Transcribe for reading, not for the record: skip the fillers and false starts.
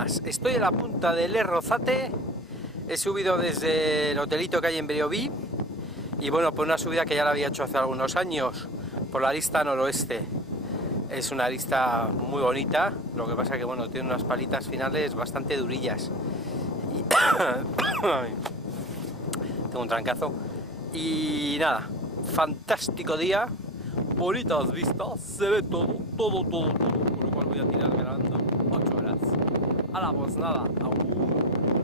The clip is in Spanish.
buenas, estoy en la punta del Errozate. He subido desde el hotelito que hay en Beoví y bueno, por una subida que ya la había hecho hace algunos años, por la arista noroeste. Es una arista muy bonita, lo que pasa que bueno, tiene unas palitas finales bastante durillas. Y... tengo un trancazo. Y nada, fantástico día, bonitas vistas, se ve todo, por lo cual voy a tirar grabando 8 horas. Hala, pues nada, aún.